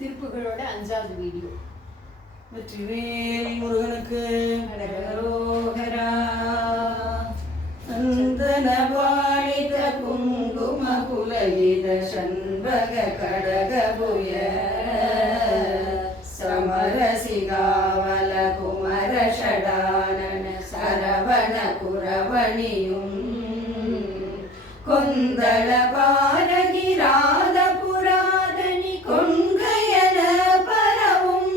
திருப்புகளோட 5வது வீடியோ. வெற்றிவேல் முருகனுக்கு அரகரோகரா. சந்தன பாலித குங்கும குலகித சண்பக கடகபுய சமரசிகாவல குமர ஷடானன சரவண குரவணியும் கொந்தள பாரகிராத புராதனி கொங்கையன பரவும்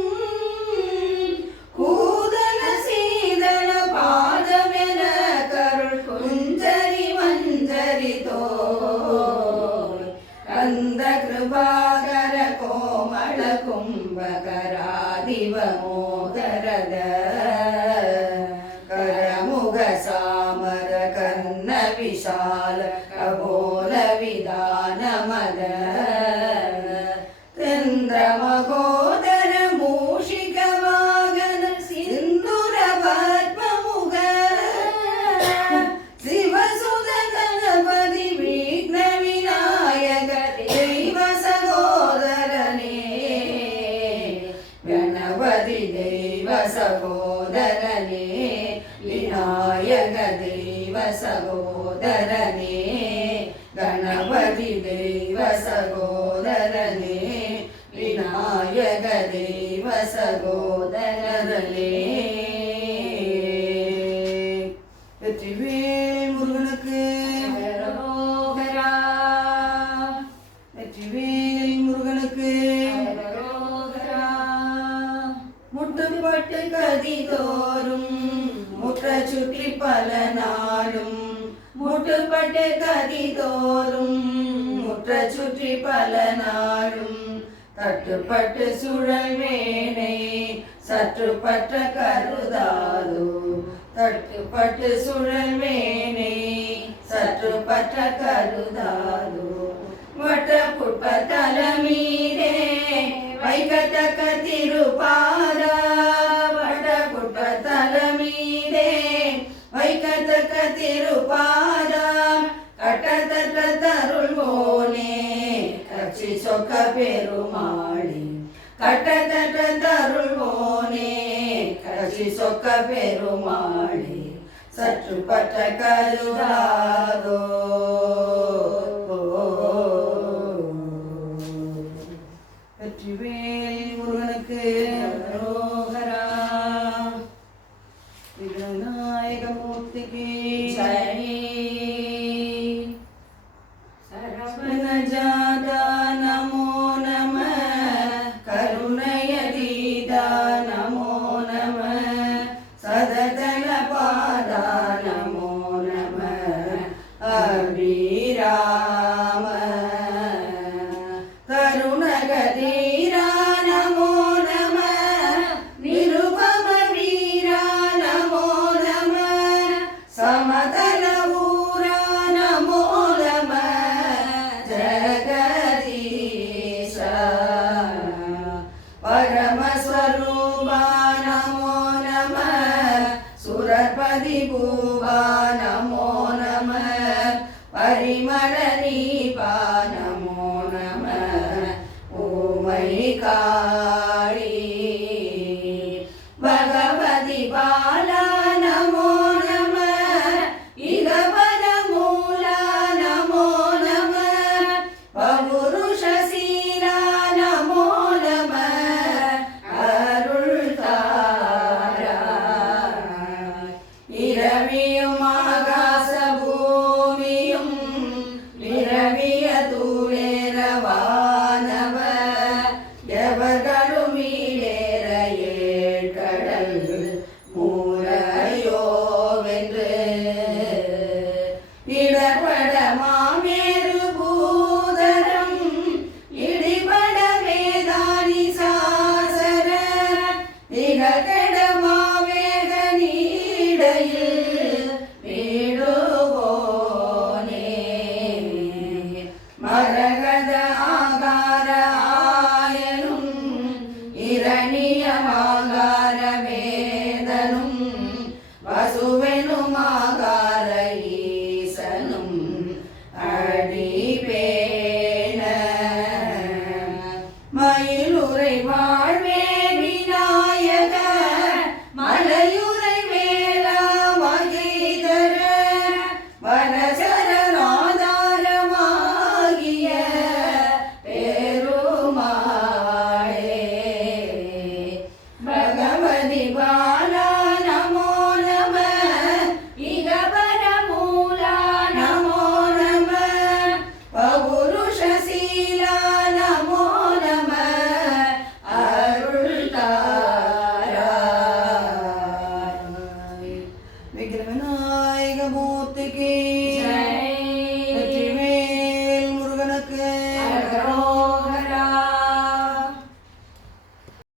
கூதல சீதள பாதமென கருள் குஞ்சரி மஞ்சரி தோய் கந்த கிருபாகர கோமள கும்பகராதிவ மோதரத கரமுக சாமர கர்ண விஷால கபோல விதான மத தெந்திரமகோதர மூஷிக வாகன சிந்துர பத்மமுக சிவசுத கணபதி விக்ன விநாயக தெய்வ சகோதரனே கணபதி தெய்வ சகோதரனே விநாயக தெய்வ சகோதரனே கணபதி தெய்வ சகோதரனே விநாயக தெய்வ சகோதரனே. வெற்றிவேல் முருகனுக்கு அரகரோகரா. வெற்றிவேல் முருகனுக்கு அரகரோகரா. முட்டுப்பட்டு கதி தோறும் முற்ற சுற்றி பல நாளும் முட்டுப்பட்டு கதி தோறும் முற்ற சுற்றி பல நாளும் தட்டுப்பட்டு சுழல் வேணை சற்றுப்பற்ற கருதாதோ தட்டுப்பட்டு சுழல் வேணை சற்றுப்பற்ற கருதாதோ வட்ட புட்ப தலமீதே வைக்கத்தக்க திருப்பாதா வட்ட புட்ப தலமீதே வைக்கத்தக்க திருப்பாதா கட்டத்தட்ட தருள் மோனே கட்சி சொக்க பெருமாளி கட்டத்தட்ட தருள் மோனே கட்சி சொக்க பெருமாளி சற்று பற்ற கருதாதோ. வெற்றிவேல் முருகனுக்கு அரகரோகரா. விநாயக மூர்த்திக்கு ஜெய். சரவண ஜாதா நமோ நம கருணயதீதா நமோ நம சததன பாதா நமோ நம அபிராம தருணகதீரா நமோ நம நிருபம வீரா நமோ நம சமதல ஊரா நமோ நம ஜகதீஷ பரமஸ்வரூபா நமோ நம சுரபதி பூபா